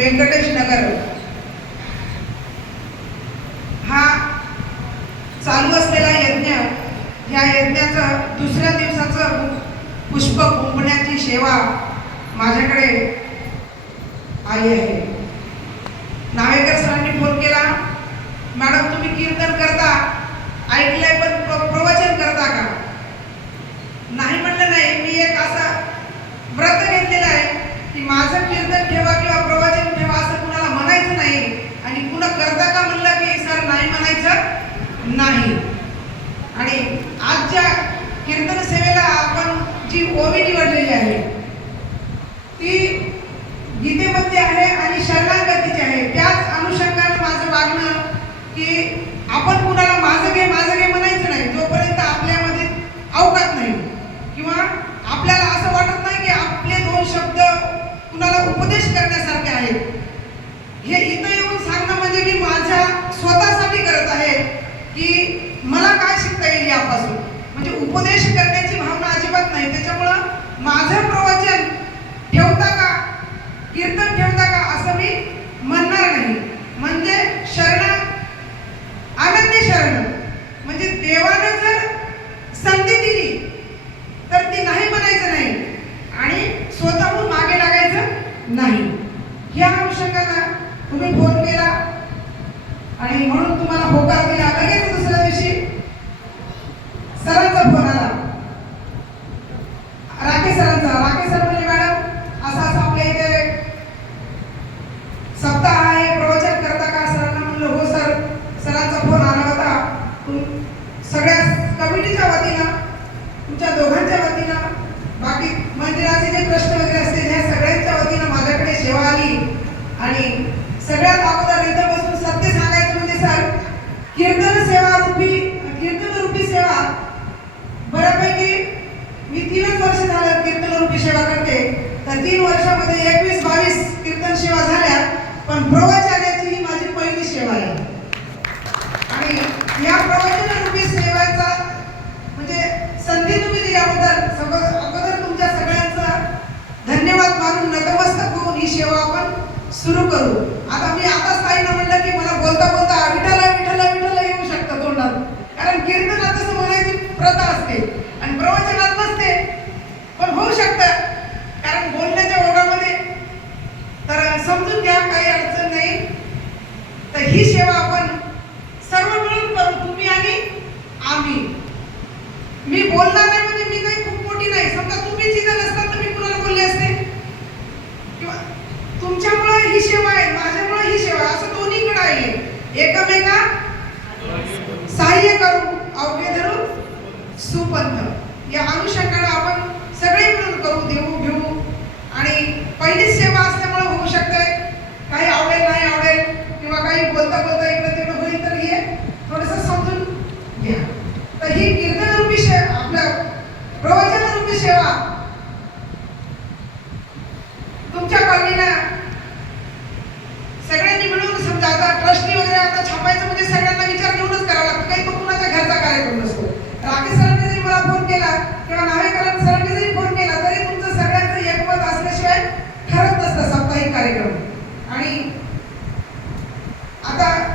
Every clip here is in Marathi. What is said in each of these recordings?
व्यंकटेश नगर हा चालू असलेला यज्ञ या यज्ञाचं दुसऱ्या दिवसाचं पुष्प कुंपण्याची सेवा माझ्याकडे आली आहे. नावेकर सरांनी फोन केला मॅडम तुम्ही कीर्तन करता? ऐकलंय पण प्र- प्रवचन करता का? नाही म्हणलं नाही मी एक असं व्रत घेतलेलं आहे की माझं कीर्तन ठेवा किंवा प्रवचन ठेवा असं कुणाला म्हणायचं नाही पूर्ण करता का म्हणलं की सर नाही म्हणायचं? नाही. आणि आजच्या कीर्तन सेवेला आपण जी ओवी निवडलेली आहे ती गीतेमध्ये आहे आणि शरणागतीची आहे. त्याच अनुषंगाने माझं वागणं की आपण कुणाला माझं घे माझं घे म्हणायचं नाही जोपर्यंत आपल्यामध्ये अवकात नाही. किंवा आपल्याला असं वाटत नाही की आपले दोन शब्द कुणाला उपदेश करण्यासारखे आहेत. हे इथं येऊन सांगणं म्हणजे मी माझ्या स्वतःसाठी करत आहे की मला काय शिकता येईल यापासून. म्हणजे उपदेश करण्याची भावना अजिबात नाही. त्याच्यामुळं माझं प्रवचन ठेवता का कीर्तन ठेवता का असं मी म्हणणार नाही. म्हणजे शरण अनन्य शरण. म्हणजे देवानं जर संधी दिली तर ती नाही म्हणायचं नाही आणि स्वतःहून मागे लागायचं नाही ह्या अनुषंगानं तुम्ही फोन केला आणि म्हणून तुम्हाला होकार दिला लगेच दुसऱ्या दिवशी सरांचा फोन आला राकेश सरांचा राकेश सर म्हणजे मॅडम असं असं आपल्या इथे सप्ताह आहे प्रवचन करता का सरांना म्हणलं हो सर सरांचा फोन आला होता तुम सगळ्या कमिटीच्या वतीनं तुमच्या दोघांच्या वतीनं बाकी मंदिराचे जे प्रश्न वगैरे असतील ह्या सगळ्यांच्या वतीनं माझ्याकडे सेवा आली. आणि सगळ्यात अगोदर इथं बसून सत्य सांगायचं म्हणजे सर कीर्तन सेवा रूपी कीर्तन रूपी सेवा. बऱ्यापैकी मी तीनच वर्ष झालं कीर्तन रूपी सेवा करते. तर तीन वर्षामध्ये एकवीस बावीस कीर्तन सेवा झाल्या. पण प्रवचन ही माझी पहिली सेवा आहे आणि या प्रवचन रूपी सेवेचा म्हणजे संधी तुम्ही दिल्याबद्दल सगळं अगोदर तुमच्या सगळ्यांचा धन्यवाद मानून नतमस्तक होऊन ही सेवा आपण सुरू करू. आता मी आताच ताईनं म्हणलं की मला बोलता बोलता विठाला विठाला विठाला येऊ शकतं तोंडात. कारण कीर्तनात तसं म्हणायची प्रथा असते आणि प्रवचनात नसते पण होऊ शकतं. कारण बोलण्याच्या ओघामध्ये तर समजून घ्या काही अडचण नाही. तर ही सेवा आपण सर्व मिळून करू तुम्ही आणि आम्ही. मी बोलणार नाही ಏಕಮೇಕ? ಸಹಾಯಕರು ಅವ್ರಿಗೆದರು ಸುಪಂಥ ಈ ಅಂಶ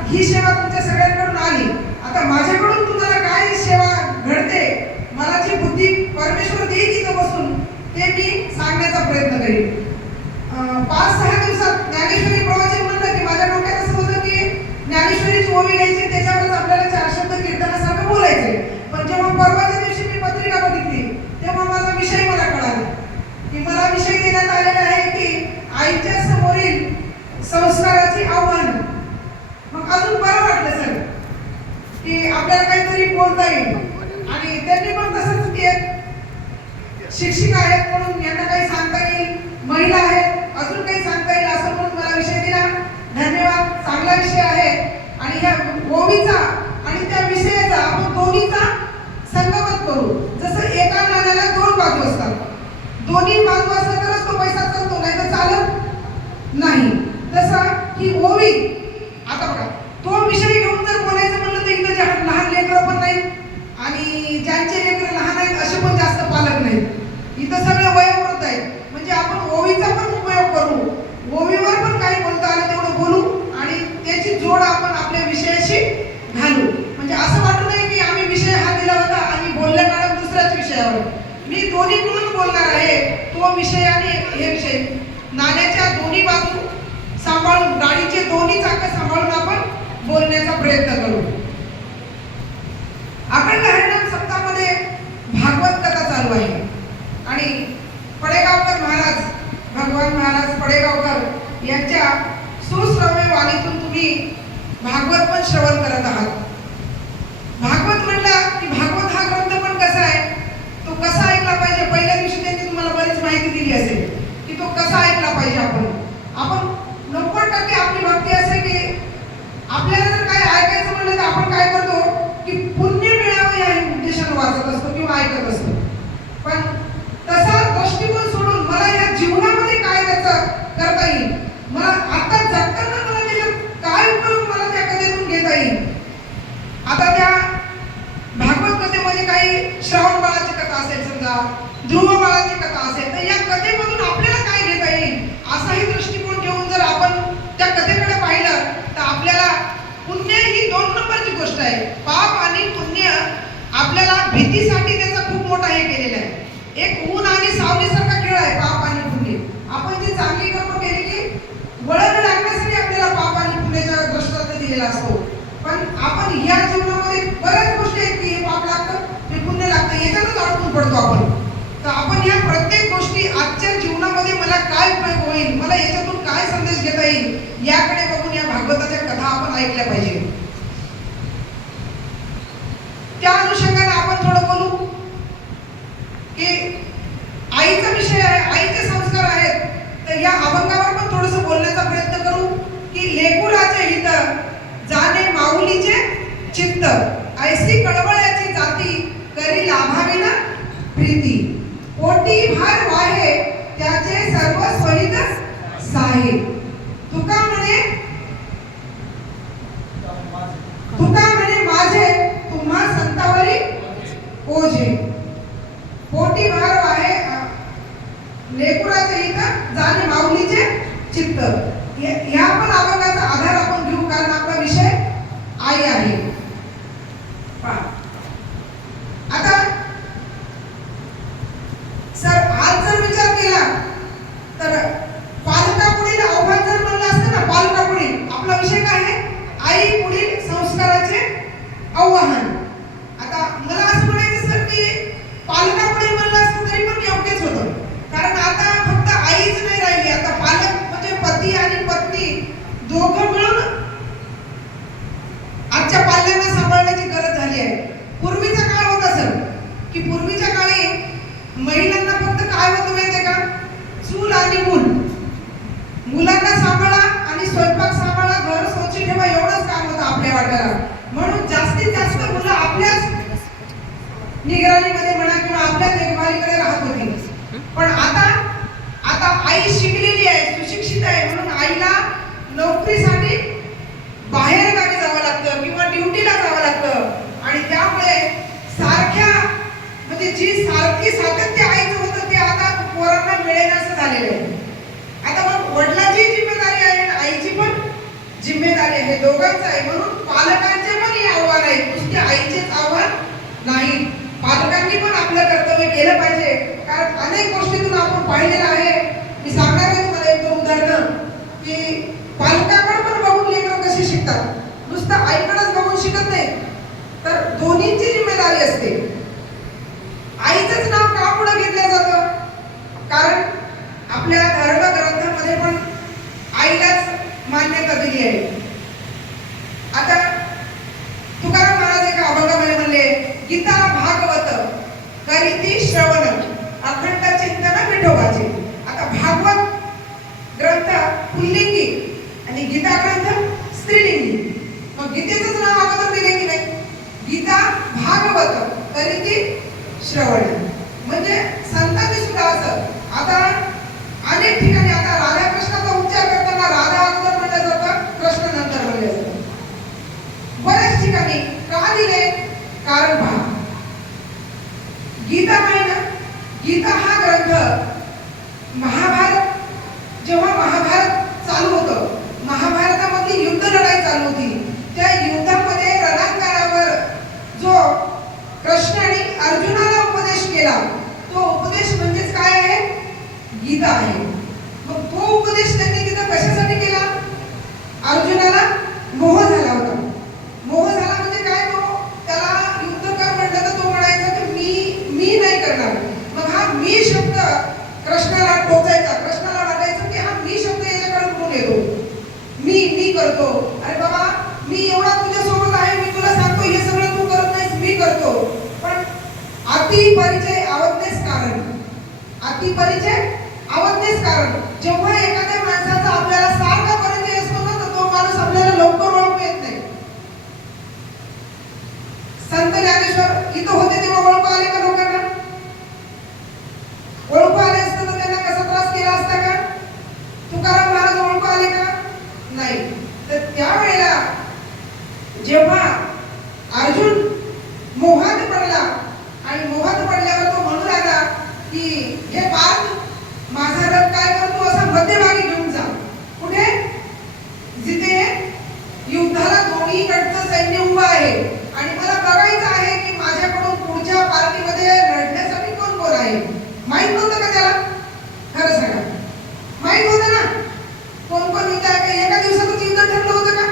ही सेवा तुमच्या सगळ्यांकडून आली. आता माझ्याकडून तुम्हाला काय सेवा घडते? मला जी बुद्धी परमेश्वर देईल तिथं बसून ते मी सांगण्याचा प्रयत्न करीन. पाच सहा दिवसात ज्ञानेश्वरी प्रवचन म्हणलं की माझ्या डोक्यात असं होतं की ज्ञानेश्वरीची ओवी घ्यायची त्याच्यावरच आपल्याला चार शब्द कीर्तनासारखं बोलायचे पण जेव्हा परवाच्या दिवशी मी पत्रिका बघितली तेव्हा माझा विषय मला कळाला. की मला विषय देण्यात आलेला आहे की आईच्या समोरील संस्काराची आव्हान मग अजून बरं वाटलं सर की आपल्याला काहीतरी बोलता येईल. आणि त्यांनी पण तसंच की एक शिक्षिका आहेत म्हणून यांना काही सांगता येईल महिला आहेत अजून काही सांगता येईल असं म्हणून मला विषय दिला. धन्यवाद चांगला विषय आहे. आणि ह्या ओवीचा आणि त्या विषयाचा आपण दोन्हीचा संगमत करू. जसं एका नाण्याला दोन बाजू असतात. दोन्ही बाजू असल्या तरच तो पैसा चालतो नाही तर चालत नाही. तसं ही ओवी आता बघा तो विषय घेऊन जर बोलायचं म्हणलं तर इथं ज्या लहान लेकरं पण नाहीत आणि ज्यांचे लेकरं लहान आहेत असे पण जास्त पालक नाहीत इथं सगळे वयोवृद्ध आहे म्हणजे आपण ओवीचा पण उपयोग करू. ओवीवर पण काही बोलता आलं तेवढं बोलू आणि त्याची जोड आपण आपल्या विषयाशी घालू. म्हणजे असं वाटत नाही की आम्ही विषय हा दिला होता आणि बोलले मॅडम दुसऱ्याच विषयावर. मी दोन्ही मिळून बोलणार आहे. तो विषय आणि हे विषय. नाण्याच्या दोन्ही बाजू सांभाळून गाडीचे दोन्ही चाकं सांभाळून आपण बोलण्याचा प्रयत्न करू अखंड हरिनाम सप्ताहामध्ये भागवत कथा चालू आहे आणि पडेगावकर महाराज भगवान महाराज पडेगावकर यांच्या सुश्रव्य वाणीतून तुम्ही भागवत पण श्रवण करत आहात. भागवत म्हटला की भागवत हा ग्रंथ पण कसा आहे? तो कसा ऐकला पाहिजे? पहिल्या दिवशी त्यांनी तुम्हाला बरीच माहिती दिली असेल की तो कसा ऐकला पाहिजे आपण. आपण नव्वद टक्के आपली भक्ती असे की आपल्याला जर काय ऐकायचं म्हणलं तर आपण काय करतो? की पुण्य मिळावं या उद्देशानं वाचत असतो किंवा ऐकत असतो. पण तसा दृष्टिकोन सोडून मला या जीवनामध्ये काय त्याचं करता येईल? मला आता जगताना मला त्याच्यात काय उपयोग मला त्या कथेतून घेता येईल आता त्या भागवत कथेमध्ये काही श्रावण बाळाची कथा असेल समजा ध्रुव बाळाची कथा असेल तर या कथेमधून आपल्याला काय घेता येईल? असाही दृष्टिकोन ठेवून जर आपण त्या कथेकडे पाहिलं तर आपल्याला पुण्य ही दोन नंबरची गोष्ट आहे. पाप आणि पुण्य आपल्याला भीतीसाठी त्याचा खूप मोठा हे केलेला आहे. एक ऊन आणि सावलीसारखा खेळ आहे पाप आणि पुण्य. आपण जी चांगली कर्म केली की वळण लागण्यासाठी आपल्याला पाप आणि पुण्याच्या दृष्टांत दिलेला असतो. पण आपण ह्या जीवनामध्ये बऱ्याच गोष्टी आहेत की हे पाप लागतं हे पुण्य लागतं याच्यातच अडकून पडतो आपण. तर आपण ह्या प्रत्येक गोष्टी आजच्या जीवनामध्ये मला काय उपयोग होईल मला याच्यातून काय संदेश घेता येईल याकडे बघून या भागवताच्या कथा आपण ऐकल्या पाहिजे. त्या अनुषंगाने आपण थोडं बोलू. की आईचा विषय आहे आईचे संस्कार आहेत तर या अभंगावर पण थोडस बोलण्याचा प्रयत्न करू. की लेकुराचे हित जाणे माऊलीचे चित्त. ऐसी कळवळ्याची जाती करी लाभाविना प्रीती. पोटी भार वाहे त्याचे सर्व स्वहित साहे तुका म्हणे तुका म्हणे माझे तुम्हा संतावरी ओझे पोटी भार वाहे अ, लेकुराचे हित जाणे माऊलीचे चित्त या- ह्या पण अभंगाचा आधार आपण घेऊ कारण आपला विषय आई आहे पहा. आता सर आज जर विचार केला तर पालकापुढील आव्हान जर म्हणलं असतं ना पालकापुढील आपला विषय काय आहे आई पुढील संस्काराचे आव्हान आता मला असं म्हणायचं सर की पालकापुढील म्हणलं असतं तरी पण योग्यच होतं कारण आता फक्त आईच नाही राहिली आता पालक म्हणजे पती आणि पत्नी दोघं मिळून आजच्या पाल्यांना सांभाळण्याची गरज झाली आहे पूर्वीचा काळ होता सर. की पूर्वीच्या काळी महिलांना फक्त काय होतं माहितीये का? चूल आणि मूल. मुलांना सांभाळा आणि स्वयंपाक सांभाळा घर स्वच्छ ठेवा एवढंच काम होतं आपल्या वाट्याला म्हणून जास्तीत जास्त मुलं आपल्याच निगराणीमध्ये म्हणा किंवा आपल्या देखभालीकडे राहत होती. पण आता आता आई शिकलेली आहे सुशिक्षित आहे म्हणून आईला नोकरीसाठी बाहेर अगदी सातत्य आईचं होतं ते आता पोरांना मिळेल असं झालेलं आहे. आता मग वडिलांची जिम्मेदारी आहे आणि आईची पण जिम्मेदारी आहे. दोघांचं आहे. म्हणून पालकांचे पण हे आव्हान आहे. नुसते आईचेच आव्हान नाही. पालकांनी पण आपलं कर्तव्य केलं पाहिजे. कारण अनेक गोष्टीतून आपण पाहिलेलं आहे. मी सांगणार आहे तुम्हाला एक दोन उदाहरणं. की पालकाकडे पण बघून लेकरं कशी शिकतात. नुसतं आईकडेच बघून शिकत नाही तर दोन्हींची जिम्मेदारी असते. आईचंच नाव का पुढे घेतलं जातं कारण आपल्या धर्म ग्रंथामध्ये पण आईलाच मान्यता दिली आहे आता तुकाराम महाराज एका अभंगामध्ये म्हणले गीता भागवत करीती श्रवण अखंड चिंतन विठोबाचे आता भागवत ग्रंथ पुल्लिंगी आणि गीता ग्रंथ स्त्रीलिंगी मग गीतेचंच नाव अगोदर दिले की नाही? गीता भागवत करीती श्रवण. म्हणजे संतांनी सुद्धा असं. आता अनेक ठिकाणी आता राधा कृष्णाचा उच्चार करताना राधा अगोदर म्हणलं जातं कृष्ण नंतर म्हणलं जातं. बऱ्याच ठिकाणी का दिले कारण पहा. गीता आहे ना? गीता हा ग्रंथ महाभारत जेव्हा महाभारत चालू होतं महाभारतामधली युद्ध लढाई चालू होती. त्या युद्धामध्ये रणांगणावर जो कृष्णाने अर्जुनाला उपदेश केला तो उपदेश म्हणजेच काय आहे? गीता आहे. मग तो उपदेश त्यांनी तिथं कशासाठी केला? अर्जुनाला मोह झाला होता. मोह झाला म्हणजे काय तो? त्याला युद्ध कर म्हटलं तर तो म्हणायचा की मी मी नाही करणार. मग हा मी शब्द कृष्णाला टोचायचा. कृष्णाला वाटायचं की हा मी शब्द याच्याकडे कुठून येतो. मी मी करतो अरे बाबा मी एवढा तुझ्या सोबत आहे मी तुला सांगतो हे सगळं तू करत नाहीस मी करतो पण अति परिचय आवडतेच कारण. अति परिचय आवडतेच कारण. जेव्हा एखाद्या माणसाचा आपल्याला सारखा परिचय असतो ना तर तो माणूस आपल्याला लवकर ओळखू येत नाही. संत ज्ञानेश्वर इथं होते तेव्हा ओळखू आले का लोकांना? ओळखू आले असतं तर त्यांना कसा त्रास केला असता का? तुकाराम महाराज ओळखू आले का? नाही. तर त्यावेळेला जेव्हा अर्जुन मोहात पडला आणि मोहात पडल्यावर तो म्हणू लागला की हे पार्थ माझा रथ काय करतो असा मध्यभागी घेऊन जा कुठे जिथे युद्धाला दोन्हीकडचं सैन्य उभं आहे आणि मला बघायचं आहे की माझ्याकडून पुढच्या पार्टीमध्ये लढण्यासाठी कोण कोण आहे माहीत नव्हतं का त्याला खरं सांगा माहीत होतं ना कोण कोण युद्ध आहे का एका दिवसातच युद्ध ठरलं होतं का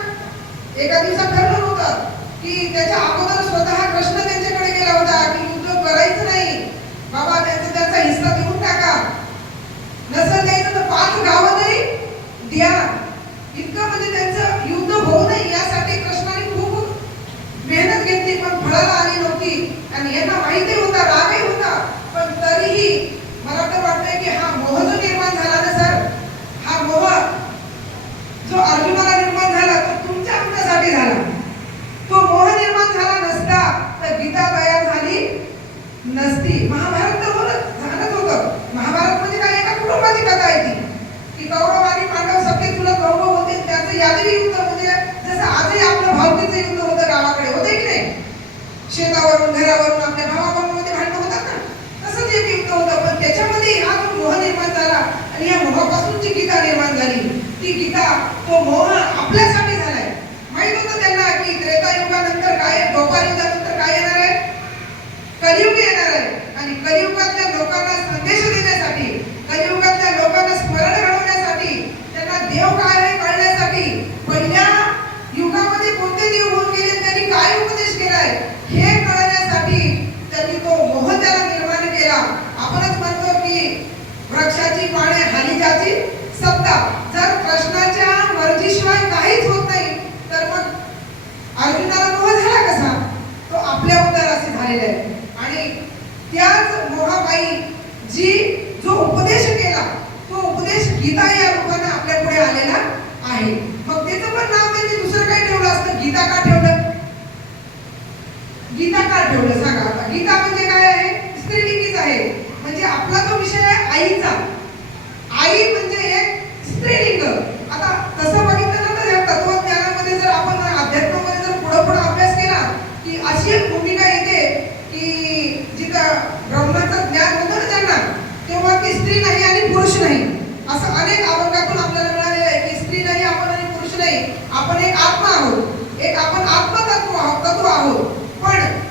एका दिवसात ठरलं नव्हतं की त्याच्या अगोदर स्वतः कृष्ण त्यांच्याकडे गेला होता की युद्ध करायचं नाही बाबा त्यांचा त्यांचा हिस्सा देऊन टाका नसेल द्यायचं तर पाच गावं तरी द्या इतकं म्हणजे त्यांचं युद्ध होऊ नये यासाठी कृष्णाने खूप मेहनत घेतली पण फळाला आली नव्हती आणि यांना माहिती होता रागही होता पण तरीही मला तर वाटतंय की हा मोह जो निर्माण झाला ना सर हा मोह जो अर्जुनाला निर्माण झाला तो तुमच्या आमच्यासाठी झाला तो मोह निर्माण झाला नसता तर गीता तयार झाली नसती महाभारत तर होत झालंच होतं महाभारत म्हणजे काय एका कुटुंबाची कथा आहे ती की कौरव आणि पांडव सगळे चुलत भाऊ भाऊ होते त्याचं यादवी युद्ध म्हणजे जसं आजही आपलं भावकीचं युद्ध होतं गावाकडे होते की नाही शेतावरून घरावरून आपल्या भावाभावांमध्ये भांडणं होतात ना तसंच एक युद्ध होतं पण त्याच्यामध्ये हा जो मोह निर्माण या मोहापासून जी गीता निर्माण झाली. ती गीता तो मोह आपल्यासाठी झालाय. माहीत होतं त्यांना की त्रेतायुगानंतर काय द्वापार युगानंतर काय येणार आहे? कलियुग येणार आहे. आणि कलियुगातल्या लोकांना संदेश देण्यासाठी कलियुगातल्या लोकांना स्मरण घडवण्यासाठी त्यांना देव काय आहे कळण्यासाठी पहिल्या युगामध्ये कोणते देव होऊन गेले? त्यांनी काय उपदेश केलाय?